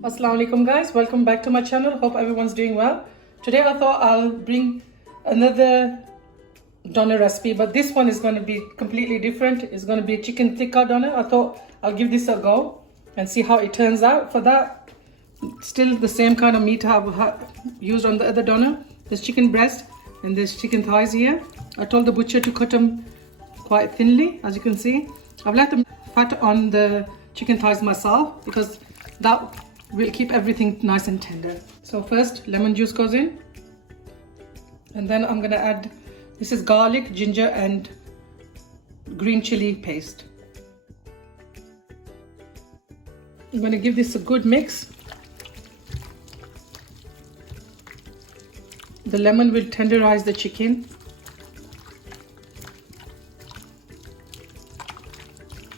Assalamu alaikum guys, welcome back to my channel. Hope everyone's doing well. Today I thought I'll bring another doner recipe, but this one is going to be completely different. It's going to be a chicken tikka doner. I thought I'll give this a go and see how it turns out. For that, still the same kind of meat I've used on the other doner. There's chicken breast and there's chicken thighs here. I told the butcher to cut them quite thinly, as you can see. I've left the fat on the chicken thighs myself because that will keep everything nice and tender. So first lemon juice goes in, and then I'm gonna add, this is garlic, ginger and green chili paste. I'm gonna give this a good mix. The lemon will tenderize the chicken.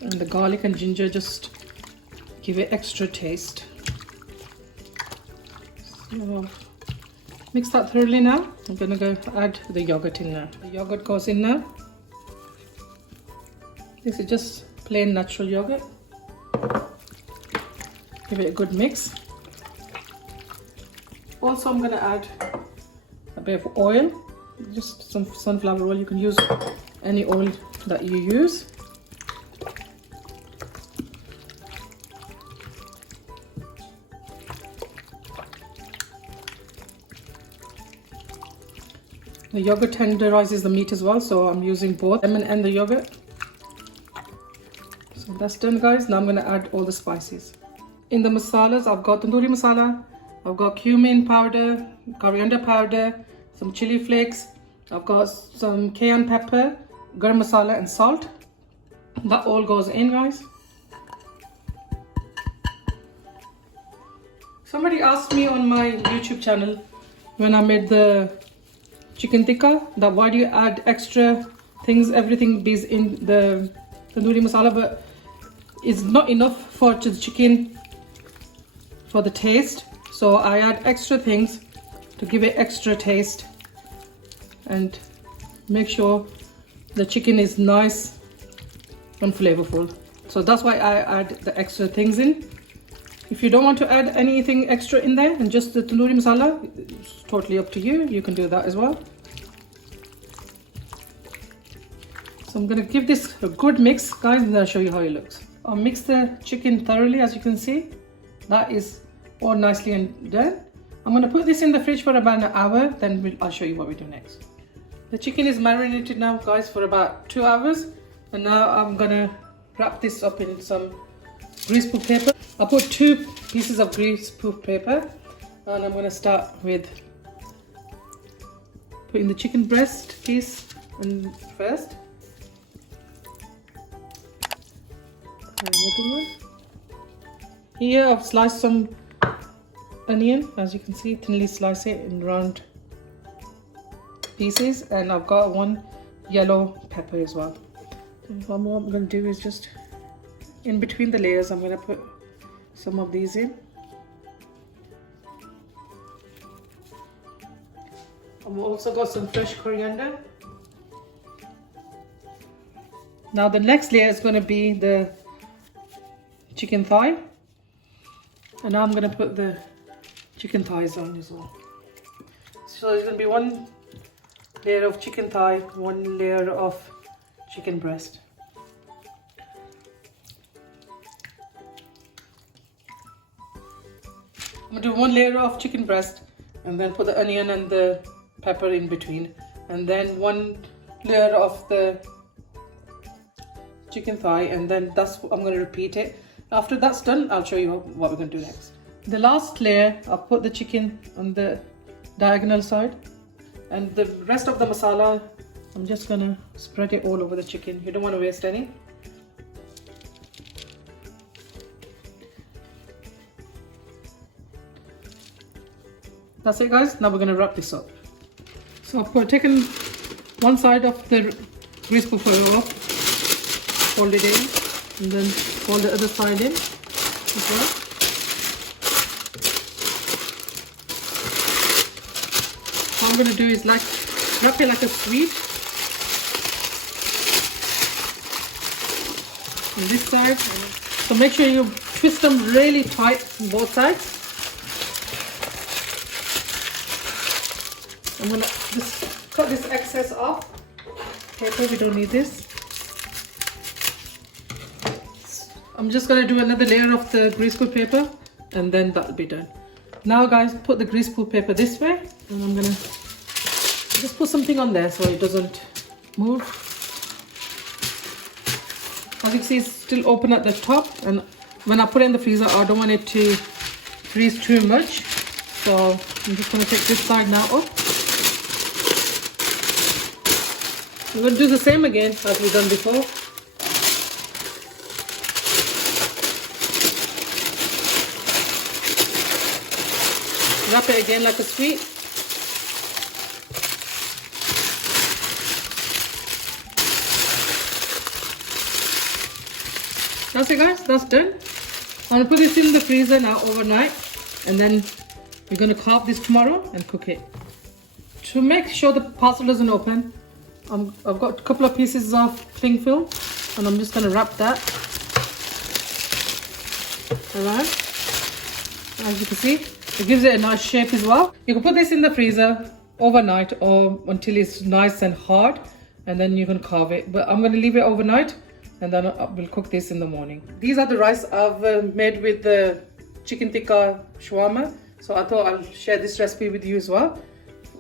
And the garlic and ginger just give it extra taste. So mix that thoroughly now. I'm gonna go add the yogurt in now. The yogurt goes in now. This is just plain natural yogurt. Give it a good mix. Also, I'm gonna add a bit of oil, just some sunflower oil. You can use any oil that you use. The yogurt tenderizes the meat as well, so I'm using both lemon and the yogurt. So that's done guys. Now I'm going to add all the spices. In the masalas, I've got tandoori masala, I've got cumin powder, coriander powder, some chili flakes, I've got some cayenne pepper, garam masala and salt. That all goes in guys. Somebody asked me on my YouTube channel when I made the chicken tikka that why do you add extra things, everything is in the tandoori masala, but it's not enough for the chicken for the taste, so I add extra things to give it extra taste and make sure the chicken is nice and flavorful. So that's why I add the extra things in. If you don't want to add anything extra in there and just the tandoori masala, it's totally up to you. You can do that as well. So I'm going to give this a good mix guys, and I'll show you how it looks. I'll mix the chicken thoroughly. As you can see, that is all nicely and done. I'm going to put this in the fridge for about an hour, then I'll show you what we do next. The chicken is marinated now guys for about 2 hours, and now I'm going to wrap this up in some greaseproof paper. I'll put 2 pieces of greaseproof paper, and I'm going to start with putting the chicken breast piece in first. Here I've sliced some onion, as you can see, thinly slice it in round pieces, and I've got 1 yellow pepper as well. And what I'm going to do is just in between the layers, I'm going to put some of these in. I've also got some fresh coriander. Now the next layer is going to be the chicken thigh, and now I'm going to put the chicken thighs on as well. So there's going to be 1 layer of chicken thigh, 1 layer of chicken breast. I'm going to do 1 layer of chicken breast and then put the onion and the pepper in between, and then 1 layer of the chicken thigh, and then I'm going to repeat it. After that's done, I'll show you what we're going to do next. The last layer, I'll put the chicken on the diagonal side, and the rest of the masala, I'm just going to spread it all over the chicken. You don't want to waste any. That's it guys, now we're going to wrap this up. So I've taken 1 side of the greaseproof foil off, fold it in, and then fold the other side in as well. What I'm going to do is wrap it like a sweet on this side, So make sure you twist them really tight on both sides. I'm gonna just cut this excess off. Paper, we don't need this. I'm just gonna do another layer of the greaseproof paper and then that'll be done. Now guys, put the greaseproof paper this way and I'm gonna just put something on there so it doesn't move. As you can see, it's still open at the top, and when I put it in the freezer, I don't want it to freeze too much. So I'm just going to take this side now up. We're going to do the same again as we've done before. Wrap it again like a sweet. That's it guys, that's done. I'm gonna put this in the freezer now overnight, and then we're gonna carve this tomorrow and cook it. To make sure the parcel doesn't open, I've got a couple of pieces of cling film and I'm just gonna wrap that around. As you can see, it gives it a nice shape as well. You can put this in the freezer overnight or until it's nice and hard, and then you can carve it. But I'm gonna leave it overnight, and then we'll cook this in the morning. These are the rice I've made with the chicken tikka shawarma. So I thought I'll share this recipe with you as well.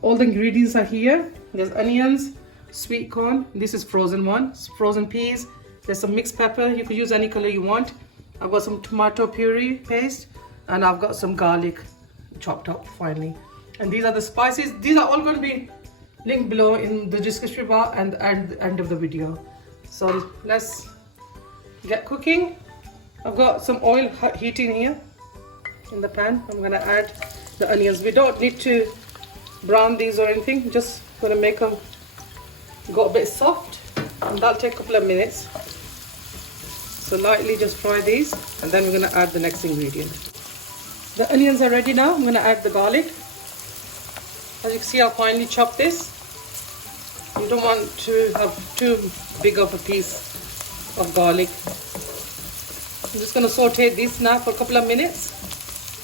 All the ingredients are here. There's onions, sweet corn. This is frozen one. Frozen peas. There's some mixed pepper. You could use any color you want. I've got some tomato puree paste, and I've got some garlic chopped up finely. And these are the spices. These are all going to be linked below in the description bar and at the end of the video. So let's get cooking. I've got some oil heating here in the pan. I'm gonna add the onions. We don't need to brown these or anything, just gonna make them go a bit soft, and that'll take a couple of minutes. So lightly just fry these, and then we're gonna add the next ingredient. The onions are ready now. I'm gonna add the garlic. As you can see, I'll finely chop this. You don't want to have too big of a piece of garlic. I'm just going to saute this now for a couple of minutes,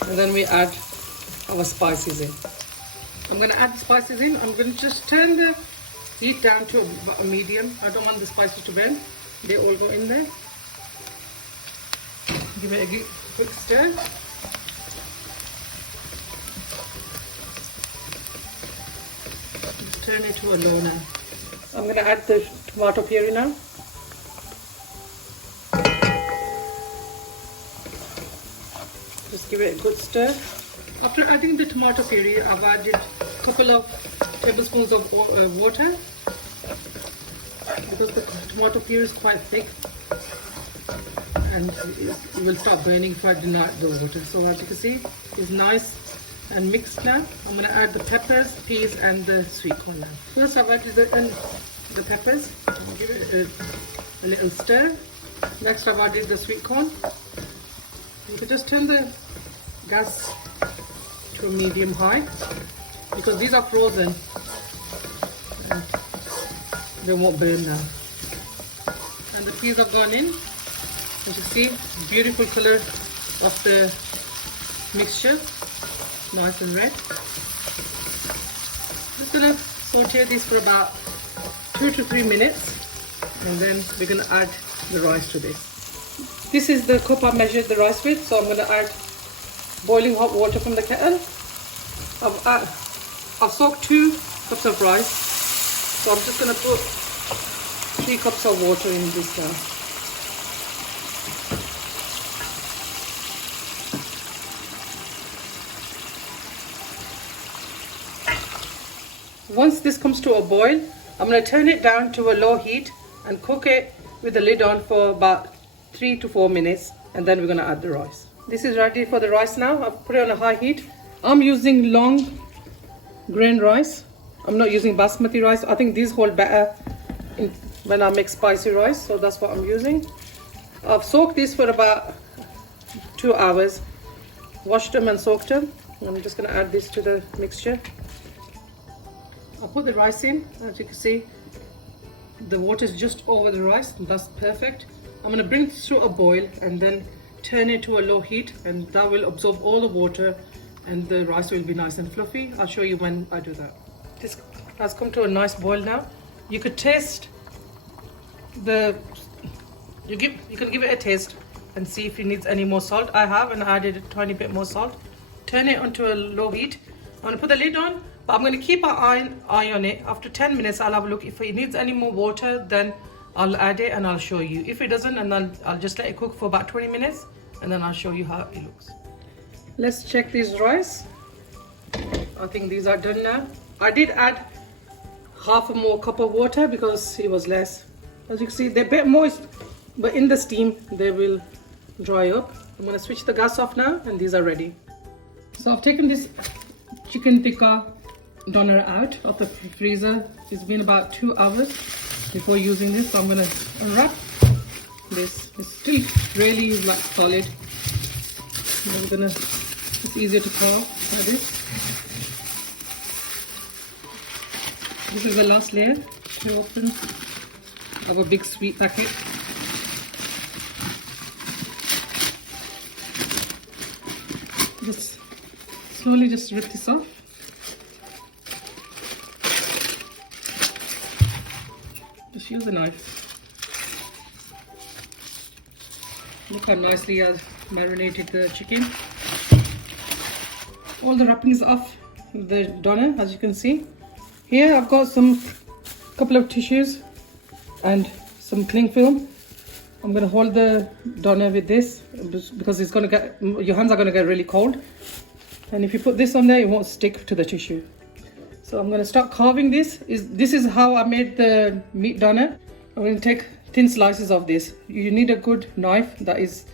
and then we add our spices in. I'm going to add the spices in. I'm going to just turn the heat down to a medium. I don't want the spices to burn. They all go in there. Give it a quick stir. Just turn it to a low now. I'm going to add the tomato puree now. Just give it a good stir. After adding the tomato puree, I've added a couple of tablespoons of water, because the tomato puree is quite thick and it will start burning if I do not add the water. So as you can see, it's nice and mixed now. I'm going to add the peppers, peas and the sweet corn now. First I've added the peppers. I'll give it a little stir. Next I've added the sweet corn. You can just turn the gas to a medium high, because these are frozen and they won't burn now. And the peas have gone in. As you see, beautiful color of the mixture, nice and red. Just gonna saute this for about 2 to 3 minutes, and then we're gonna add the rice to this. This is the cup I measured the rice with, so I'm going to add boiling hot water from the kettle. I've soaked 2 cups of rice, so I'm just going to put 3 cups of water in this now. Once this comes to a boil, I'm going to turn it down to a low heat and cook it with the lid on for about 3 to 4 minutes, and then we're going to add the rice. This is ready for the rice now. I've put it on a high heat. I'm using long grain rice. I'm not using basmati rice. I think these hold better when I make spicy rice, so that's what I'm using. I've soaked these for about 2 hours, washed them and soaked them. I'm just going to add this to the mixture. I'll put the rice in. As you can see, the water is just over the rice, and that's perfect. I'm going to bring this to a boil, and then turn it to a low heat, and that will absorb all the water and the rice will be nice and fluffy. I'll show you when I do that. This has come to a nice boil now. You could taste you can give it a taste and see if it needs any more salt. I have, and I added a tiny bit more salt. Turn it onto a low heat. I'm going to put the lid on, but I'm going to keep an eye on it. After 10 minutes I'll have a look. If it needs any more water, then I'll add it and I'll show you. If it doesn't, and I'll just let it cook for about 20 minutes and then I'll show you how it looks. Let's check these rice. I think these are done now. I did add half a more cup of water because it was less. As you can see, they're a bit moist, but in the steam they will dry up. I'm going to switch the gas off now, and these are ready. So I've taken this chicken tikka doner out of the freezer. It's been about 2 hours before using this, so I'm going to unwrap this. It's still really like solid. It's easier to carve like this. This is the last layer to open. I have a big sweet packet. Just slowly just rip this off. Just use a knife. Look how nicely I've marinated the chicken. All the wrapping is off the doner, as you can see. Here I've got couple of tissues and some cling film. I'm going to hold the doner with this because it's going to get, your hands are going to get really cold. And if you put this on there, it won't stick to the tissue. So I'm going to start carving this. This is how I made the meat doner. I'm going to take thin slices of this. You need a good knife that is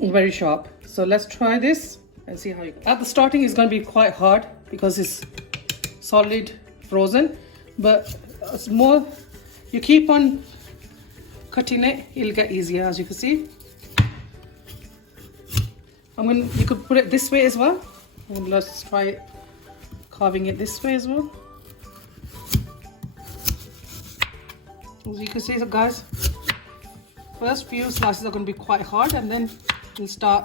very sharp. So let's try this and see how at the starting it's going to be quite hard because it's solid frozen, but as more you keep on cutting it, it'll get easier. As you can see, you could put it this way as well, and let's try carving it this way as well. As you can see, so guys, first few slices are going to be quite hard, and then we'll start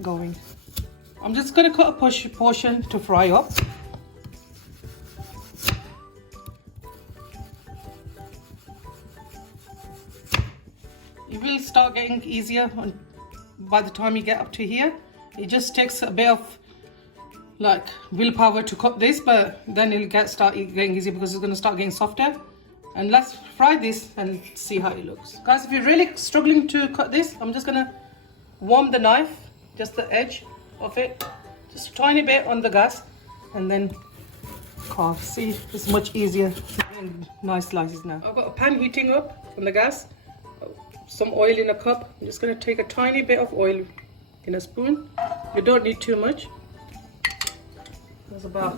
going. I'm just going to cut a portion to fry up. It will start getting easier by the time you get up to here. It just takes a bit of like willpower to cut this, but then it'll start getting easier because it's going to start getting softer. And let's fry this and see how it looks. Guys, if you're really struggling to cut this, I'm just going to warm the knife, just the edge of it, just a tiny bit on the gas, and then carve. See, it's much easier. Nice slices now. I've got a pan heating up on the gas, some oil in a cup. I'm just going to take a tiny bit of oil in a spoon. You don't need too much. There's about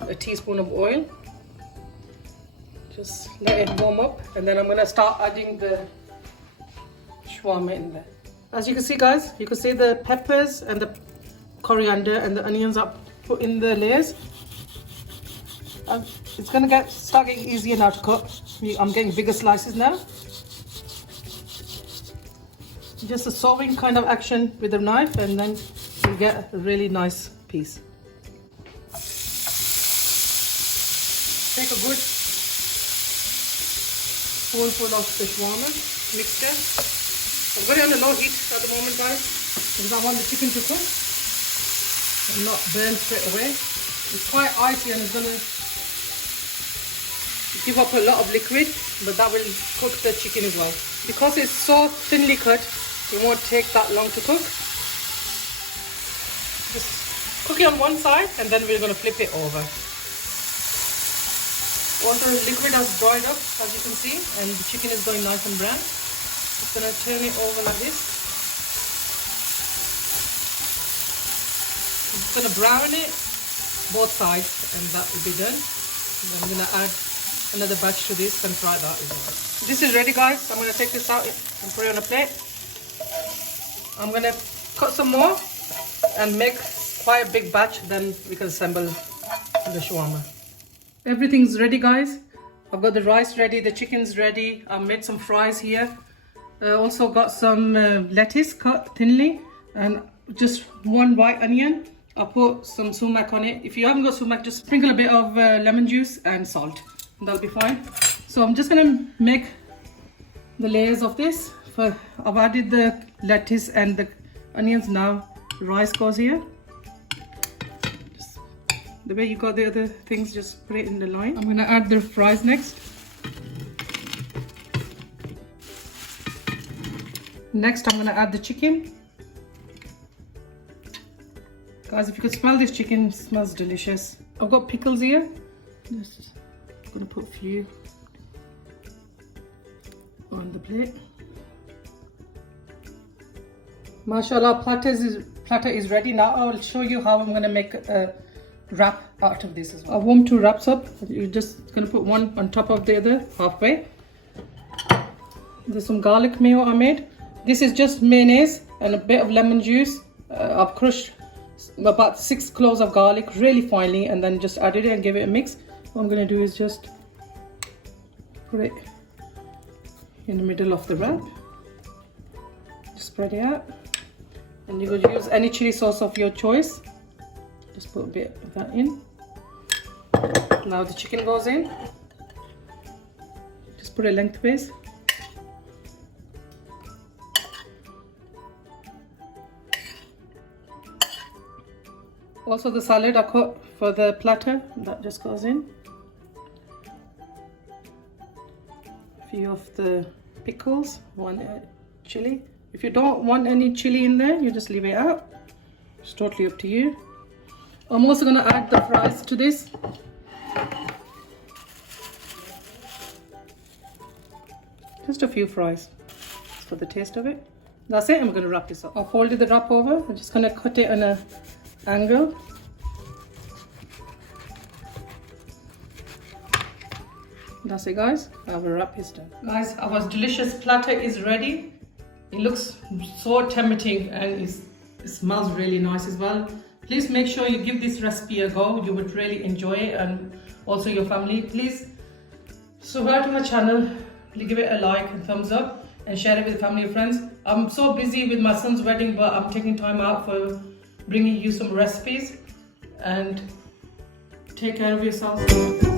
a teaspoon of oil. Just let it warm up, and then I'm going to start adding the shawarma in there. As you can see, guys, you can see the peppers and the coriander and the onions are put in the layers. It's going to start getting easier now to cut. I'm getting bigger slices now. Just a sawing kind of action with the knife, and then you get a really nice piece. Take a good spoonful of the shawarma mixture. I've got it on a low heat at the moment, guys, because I want the chicken to cook and not burn straight away. It's quite icy and it's going to give up a lot of liquid, but that will cook the chicken as well. Because it's so thinly cut, it won't take that long to cook. Just cook it on one side and then we're going to flip it over. All the liquid has dried up, as you can see, and the chicken is going nice and brown. Just going to turn it over like this. I'm just going to brown it both sides, and that will be done. And then I'm going to add another batch to this and fry that as well. This is ready, guys. I'm going to take this out and put it on a plate. I'm going to cut some more and make quite a big batch, then we can assemble the shawarma. Everything's ready, guys. I've got the rice ready, the chicken's ready. I've made some fries here. Also got some lettuce cut thinly and just one white onion. I'll put some sumac on it. If you haven't got sumac, just sprinkle a bit of lemon juice and salt. That'll be fine. So I'm just gonna make the layers of this. I've added the lettuce and the onions now. Rice goes here. Just the way you got the other things, just put it in the line. I'm gonna add the fries next. Next, I'm gonna add the chicken. Guys, if you could smell this chicken, it smells delicious. I've got pickles here. I'm gonna put a few on the plate. Mashallah, platter is ready. Now I'll show you how I'm gonna make a wrap out of this as well. I warmed 2 wraps up. You're just gonna put one on top of the other, halfway. There's some garlic mayo I made. This is just mayonnaise and a bit of lemon juice. I've crushed about 6 cloves of garlic really finely and then just added it and give it a mix. What I'm gonna do is just put it in the middle of the wrap. Just spread it out. And you could use any chili sauce of your choice. Just put a bit of that in. Now the chicken goes in. Just put it lengthways. Also the salad I cut for the platter, that just goes in. A few of the pickles, one chili. If you don't want any chili in there, you just leave it out. It's totally up to you. I'm also gonna add the fries to this. Just a few fries, just for the taste of it. That's it, I'm gonna wrap this up. I folded the wrap over. I'm just gonna cut it on a angle. That's it, guys. Our wrap is done. Guys, our delicious platter is ready. It looks so tempting and it smells really nice as well. Please make sure you give this recipe a go. You would really enjoy it, and also your family. Please subscribe to my channel. Please give it a like and thumbs up and share it with family and friends. I'm so busy with my son's wedding, but I'm taking time out for bringing you some recipes. And take care of yourselves.